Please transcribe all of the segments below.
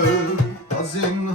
Hazin hazin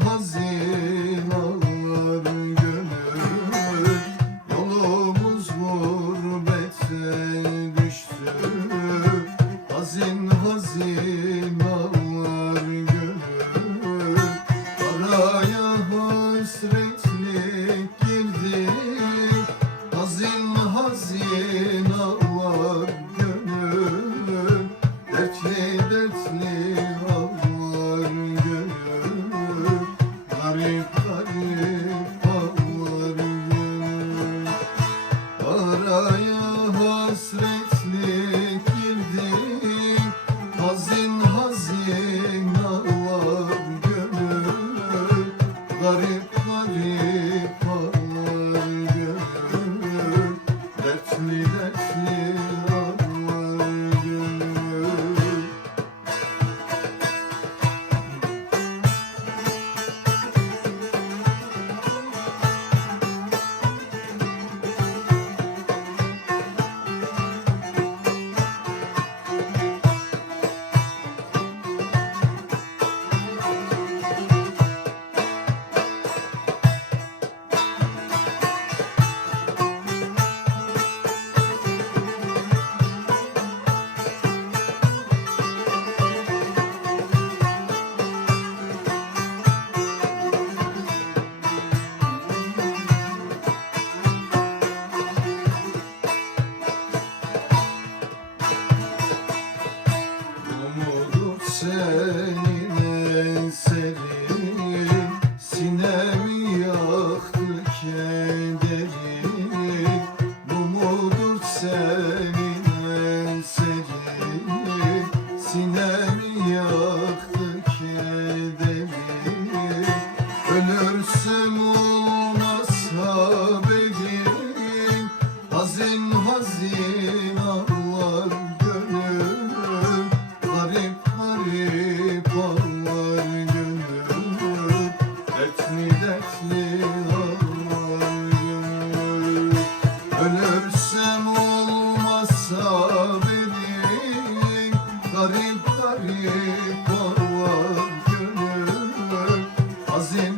Hazin